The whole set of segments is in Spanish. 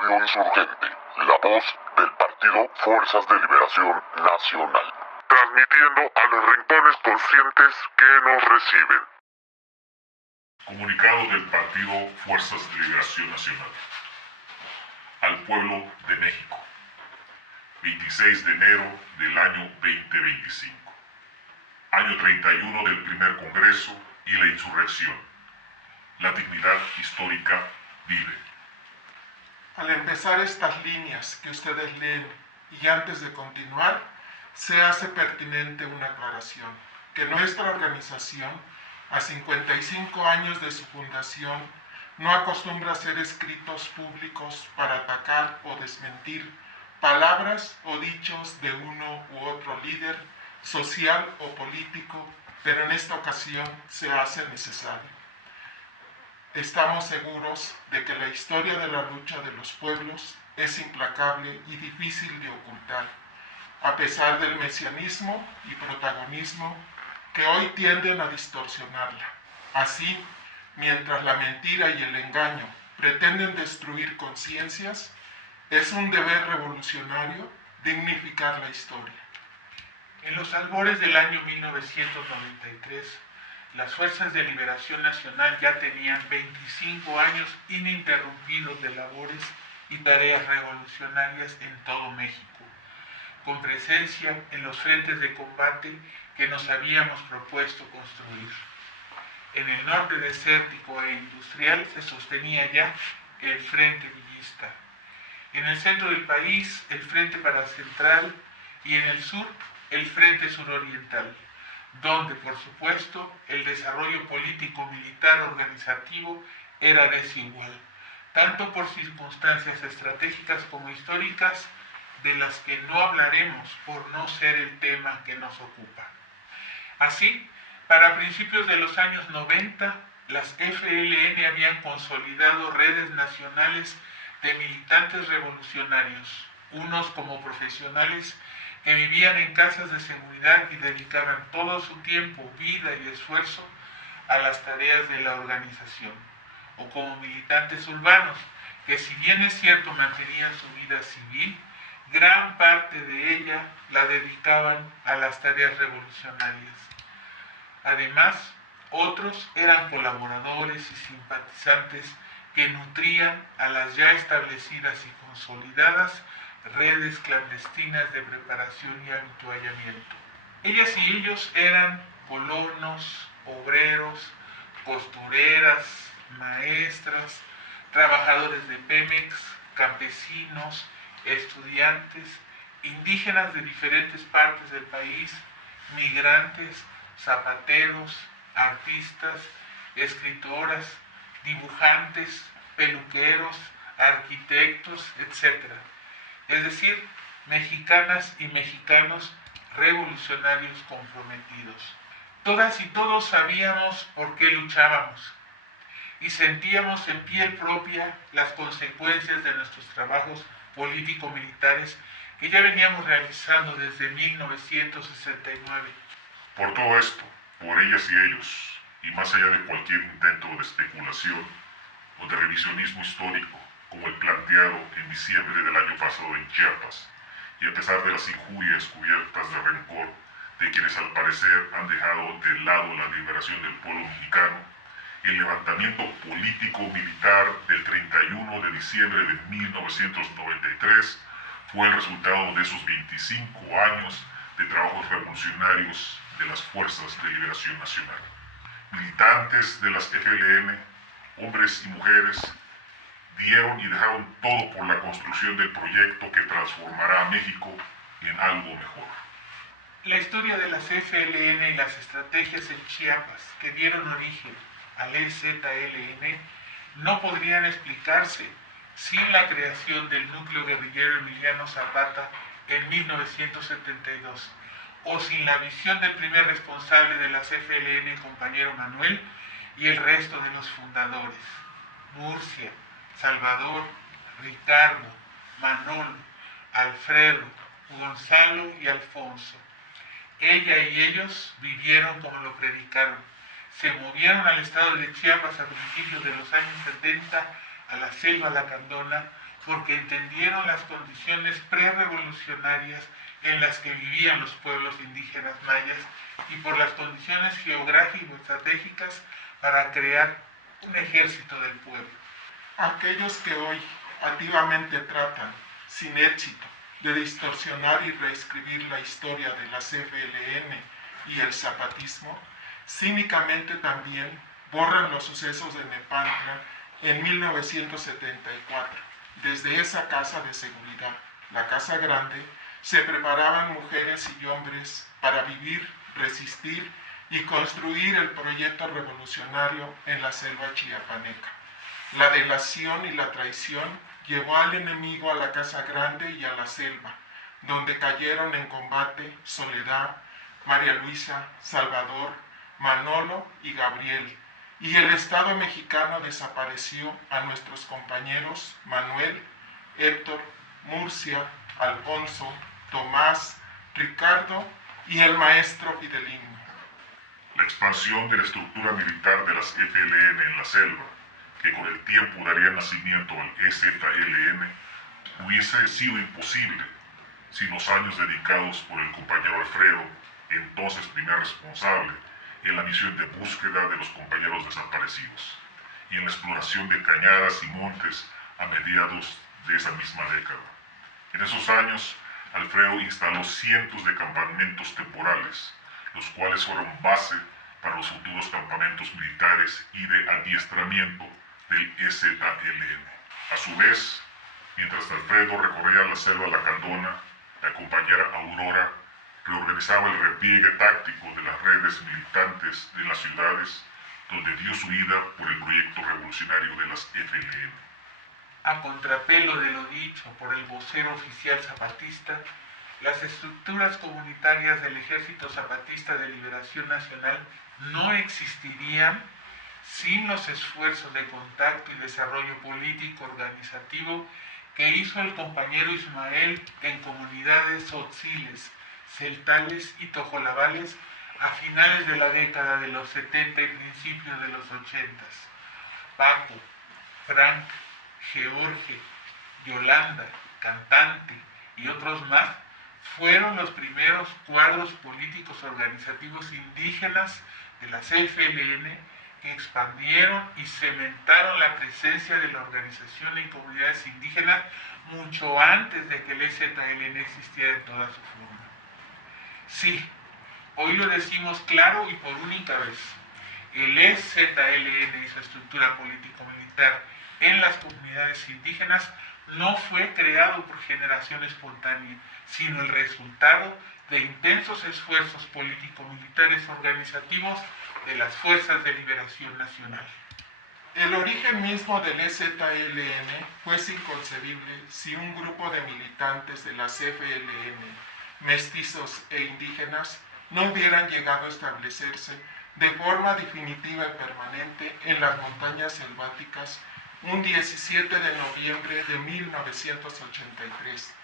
Radio Insurgente, la voz del Partido Fuerzas de Liberación Nacional, transmitiendo a los rincones conscientes que nos reciben. Comunicado del Partido Fuerzas de Liberación Nacional. Al pueblo de México. 26 de enero del año 2025. Año 31 del primer Congreso y la insurrección. La dignidad histórica vive. Al empezar estas líneas que ustedes leen y antes de continuar, se hace pertinente una aclaración, que nuestra organización, a 55 años de su fundación, no acostumbra a hacer escritos públicos para atacar o desmentir palabras o dichos de uno u otro líder social o político, pero en esta ocasión se hace necesario. Estamos seguros de que la historia de la lucha de los pueblos es implacable y difícil de ocultar, a pesar del mesianismo y protagonismo que hoy tienden a distorsionarla. Así, mientras la mentira y el engaño pretenden destruir conciencias, es un deber revolucionario dignificar la historia. En los albores del año 1993, las Fuerzas de Liberación Nacional ya tenían 25 años ininterrumpidos de labores y tareas revolucionarias en todo México, con presencia en los frentes de combate que nos habíamos propuesto construir. En el norte desértico e industrial se sostenía ya el Frente Villista. En el centro del país, el Frente Paracentral, y en el sur, el Frente Suroriental, donde, por supuesto, el desarrollo político-militar organizativo era desigual, tanto por circunstancias estratégicas como históricas, de las que no hablaremos por no ser el tema que nos ocupa. Así, para principios de los años 90, las FLN habían consolidado redes nacionales de militantes revolucionarios, unos como profesionales que vivían en casas de seguridad y dedicaban todo su tiempo, vida y esfuerzo a las tareas de la organización, o como militantes urbanos, que si bien es cierto mantenían su vida civil, gran parte de ella la dedicaban a las tareas revolucionarias. Además, otros eran colaboradores y simpatizantes que nutrían a las ya establecidas y consolidadas redes clandestinas de preparación y habituallamiento. Ellas y ellos eran colonos, obreros, costureras, maestras, trabajadores de Pemex, campesinos, estudiantes, indígenas de diferentes partes del país, migrantes, zapateros, artistas, escritoras, dibujantes, peluqueros, arquitectos, etc. Es decir, mexicanas y mexicanos revolucionarios comprometidos. Todas y todos sabíamos por qué luchábamos y sentíamos en piel propia las consecuencias de nuestros trabajos político-militares que ya veníamos realizando desde 1969. Por todo esto, por ellas y ellos, y más allá de cualquier intento de especulación o de revisionismo histórico, como el planteado en diciembre del año pasado en Chiapas, y a pesar de las injurias cubiertas de rencor de quienes al parecer han dejado de lado la liberación del pueblo mexicano, el levantamiento político-militar del 31 de diciembre de 1993 fue el resultado de esos 25 años de trabajos revolucionarios de las Fuerzas de Liberación Nacional. Militantes de las FLN, hombres y mujeres, dieron y dejaron todo por la construcción del proyecto que transformará a México en algo mejor. La historia de las FLN y las estrategias en Chiapas que dieron origen al EZLN no podrían explicarse sin la creación del núcleo guerrillero Emiliano Zapata en 1972, o sin la visión del primer responsable de las FLN, el compañero Manuel, y el resto de los fundadores, Murcia, Salvador, Ricardo, Manolo, Alfredo, Gonzalo y Alfonso. Ella y ellos vivieron como lo predicaron. Se movieron al estado de Chiapas a principios de los años 70 a la selva lacandona porque entendieron las condiciones prerevolucionarias en las que vivían los pueblos indígenas mayas y por las condiciones geográfico-estratégicas para crear un ejército del pueblo. Aquellos que hoy activamente tratan, sin éxito, de distorsionar y reescribir la historia de la CFLN y el zapatismo, cínicamente también borran los sucesos de Nepantla en 1974. Desde esa casa de seguridad, la Casa Grande, se preparaban mujeres y hombres para vivir, resistir y construir el proyecto revolucionario en la selva chiapaneca. La delación y la traición llevó al enemigo a la Casa Grande y a la selva, donde cayeron en combate Soledad, María Luisa, Salvador, Manolo y Gabriel, y el Estado mexicano desapareció a nuestros compañeros Manuel, Héctor, Murcia, Alfonso, Tomás, Ricardo y el maestro Fidelino. La expansión de la estructura militar de las FLN en la selva, que con el tiempo daría nacimiento al EZLN, hubiese sido imposible sin los años dedicados por el compañero Alfredo, entonces primer responsable, en la misión de búsqueda de los compañeros desaparecidos y en la exploración de cañadas y montes a mediados de esa misma década. En esos años, Alfredo instaló cientos de campamentos temporales, los cuales fueron base para los futuros campamentos militares y de adiestramiento del EZLN. A su vez, mientras Alfredo recorría la selva lacandona, la compañera Aurora reorganizaba el repliegue táctico de las redes militantes de las ciudades donde dio su vida por el proyecto revolucionario de las FLN. A contrapelo de lo dicho por el vocero oficial zapatista, las estructuras comunitarias del Ejército Zapatista de Liberación Nacional no existirían sin los esfuerzos de contacto y desarrollo político organizativo que hizo el compañero Ismael en comunidades tzotziles, celtales y tojolabales a finales de la década de los 70 y principios de los 80. Paco, Frank, George, Yolanda, Cantante y otros más fueron los primeros cuadros políticos organizativos indígenas de la CFLN que expandieron y cementaron la presencia de la organización en comunidades indígenas mucho antes de que el EZLN existiera en toda su forma. Sí, hoy lo decimos claro y por única vez. El EZLN y su estructura político-militar en las comunidades indígenas no fue creado por generación espontánea, sino el resultado de intensos esfuerzos político-militares organizativos de las Fuerzas de Liberación Nacional. El origen mismo del EZLN fue inconcebible si un grupo de militantes de la CFLN, mestizos e indígenas, no hubieran llegado a establecerse de forma definitiva y permanente en las montañas selváticas un 17 de noviembre de 1983,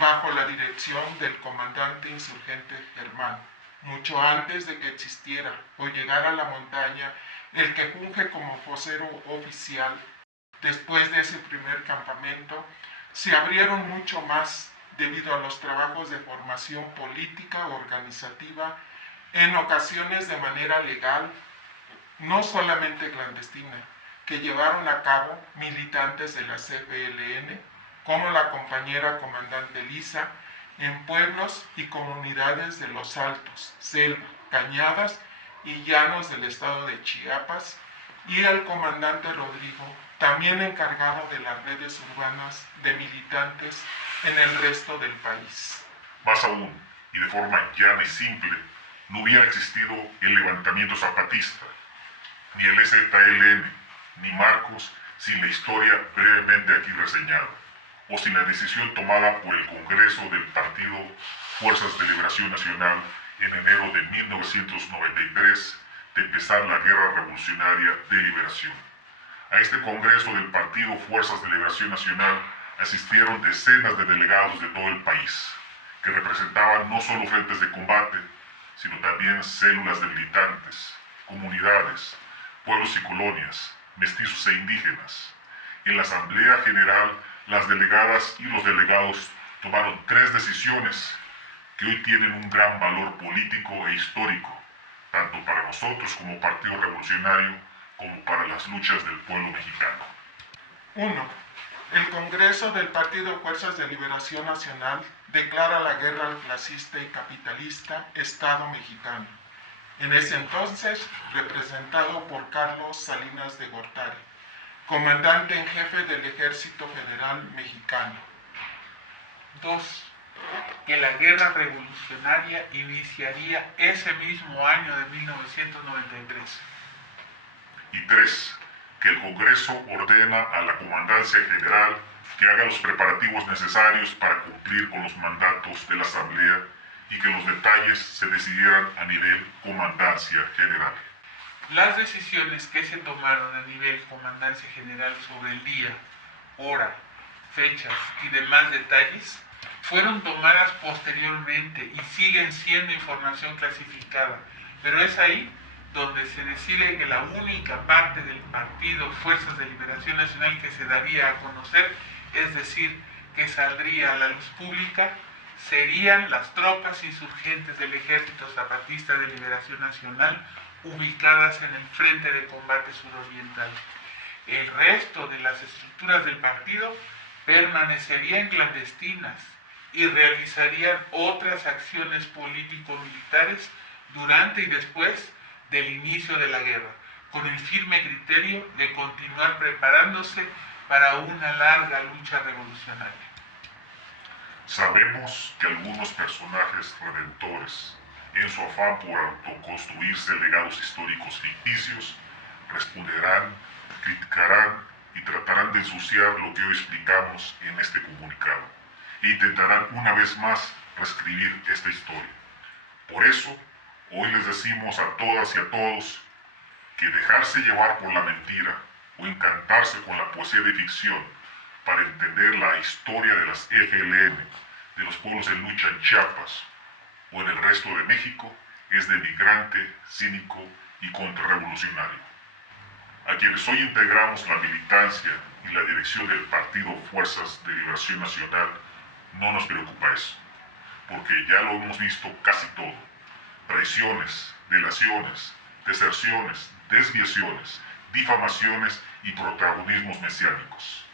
bajo la dirección del comandante insurgente Germán, mucho antes de que existiera o llegara a la montaña el que funge como vocero oficial. Después de ese primer campamento, se abrieron mucho más debido a los trabajos de formación política organizativa, en ocasiones de manera legal, no solamente clandestina, que llevaron a cabo militantes de la CFLN, como la compañera comandante Lisa, en pueblos y comunidades de los Altos, Selva, Cañadas y Llanos del estado de Chiapas, y el comandante Rodrigo, también encargado de las redes urbanas de militantes en el resto del país. Más aún, y de forma llana y simple, no hubiera existido el levantamiento zapatista, ni el EZLN, ni Marcos, sin la historia brevemente aquí reseñada, o sin la decisión tomada por el Congreso del Partido Fuerzas de Liberación Nacional en enero de 1993 de empezar la Guerra Revolucionaria de Liberación. A este Congreso del Partido Fuerzas de Liberación Nacional asistieron decenas de delegados de todo el país, que representaban no solo frentes de combate, sino también células de militantes, comunidades, pueblos y colonias, mestizos e indígenas. En la Asamblea General las delegadas y los delegados tomaron 3 decisiones que hoy tienen un gran valor político e histórico, tanto para nosotros como Partido Revolucionario, como para las luchas del pueblo mexicano. 1. El Congreso del Partido Fuerzas de Liberación Nacional declara la guerra al clasista y capitalista Estado mexicano, en ese entonces representado por Carlos Salinas de Gortari, comandante en jefe del Ejército Federal Mexicano. 2. Que la guerra revolucionaria iniciaría ese mismo año de 1993. Y 3. Que el Congreso ordena a la Comandancia General que haga los preparativos necesarios para cumplir con los mandatos de la Asamblea y que los detalles se decidieran a nivel Comandancia General. Las decisiones que se tomaron a nivel Comandancia General sobre el día, hora, fechas y demás detalles fueron tomadas posteriormente y siguen siendo información clasificada, pero es ahí donde se decide que la única parte del partido Fuerzas de Liberación Nacional que se daría a conocer, es decir, que saldría a la luz pública, serían las tropas insurgentes del Ejército Zapatista de Liberación Nacional ubicadas en el Frente de Combate Suroriental. El resto de las estructuras del partido permanecerían clandestinas y realizarían otras acciones político-militares durante y después del inicio de la guerra, con el firme criterio de continuar preparándose para una larga lucha revolucionaria. Sabemos que algunos personajes redentores, en su afán por autoconstruirse legados históricos ficticios, responderán, criticarán y tratarán de ensuciar lo que hoy explicamos en este comunicado, e intentarán una vez más reescribir esta historia. Por eso, hoy les decimos a todas y a todos que dejarse llevar por la mentira o encantarse con la poesía de ficción para entender la historia de las FLN, de los pueblos en lucha en Chiapas o en el resto de México, es denigrante, cínico y contrarrevolucionario. A quienes hoy integramos la militancia y la dirección del Partido Fuerzas de Liberación Nacional, no nos preocupa eso, porque ya lo hemos visto casi todo: traiciones, delaciones, deserciones, desviaciones, difamaciones y protagonismos mesiánicos.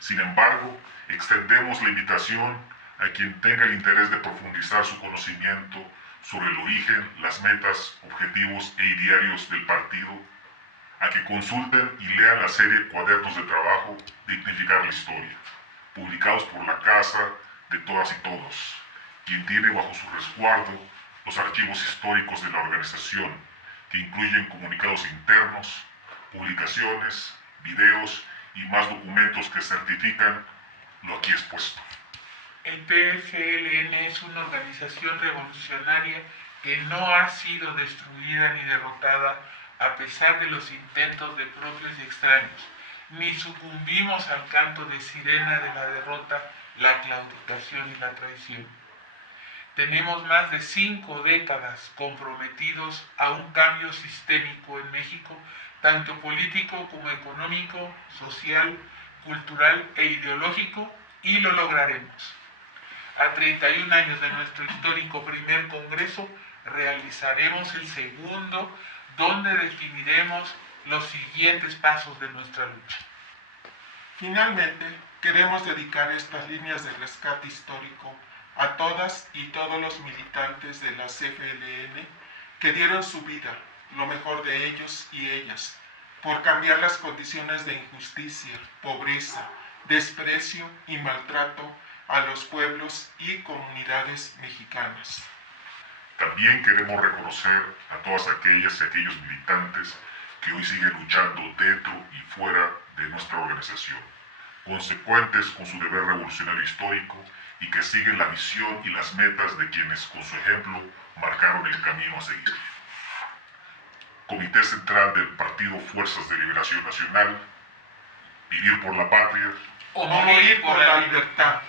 Sin embargo, extendemos la invitación a quien tenga el interés de profundizar su conocimiento sobre el origen, las metas, objetivos e idearios del partido, a que consulten y lean la serie Cuadernos de Trabajo Dignificar la Historia, publicados por la Casa de Todas y Todos, quien tiene bajo su resguardo los archivos históricos de la organización, que incluyen comunicados internos, publicaciones, videos y más documentos que certifican lo aquí expuesto. El PFLN es una organización revolucionaria que no ha sido destruida ni derrotada a pesar de los intentos de propios y extraños, ni sucumbimos al canto de sirena de la derrota, la claudicación y la traición. Tenemos más de 5 décadas comprometidos a un cambio sistémico en México, tanto político como económico, social, cultural e ideológico, y lo lograremos. A 31 años de nuestro histórico primer congreso, realizaremos el segundo, donde definiremos los siguientes pasos de nuestra lucha. Finalmente, queremos dedicar estas líneas de rescate histórico a todas y todos los militantes de las FLN que dieron su vida, lo mejor de ellos y ellas, por cambiar las condiciones de injusticia, pobreza, desprecio y maltrato a los pueblos y comunidades mexicanas. También queremos reconocer a todas aquellas y aquellos militantes que hoy siguen luchando dentro y fuera de nuestra organización, consecuentes con su deber revolucionario histórico y que siguen la visión y las metas de quienes con su ejemplo marcaron el camino a seguir. Comité Central del Partido Fuerzas de Liberación Nacional, vivir por la patria O morir por la libertad.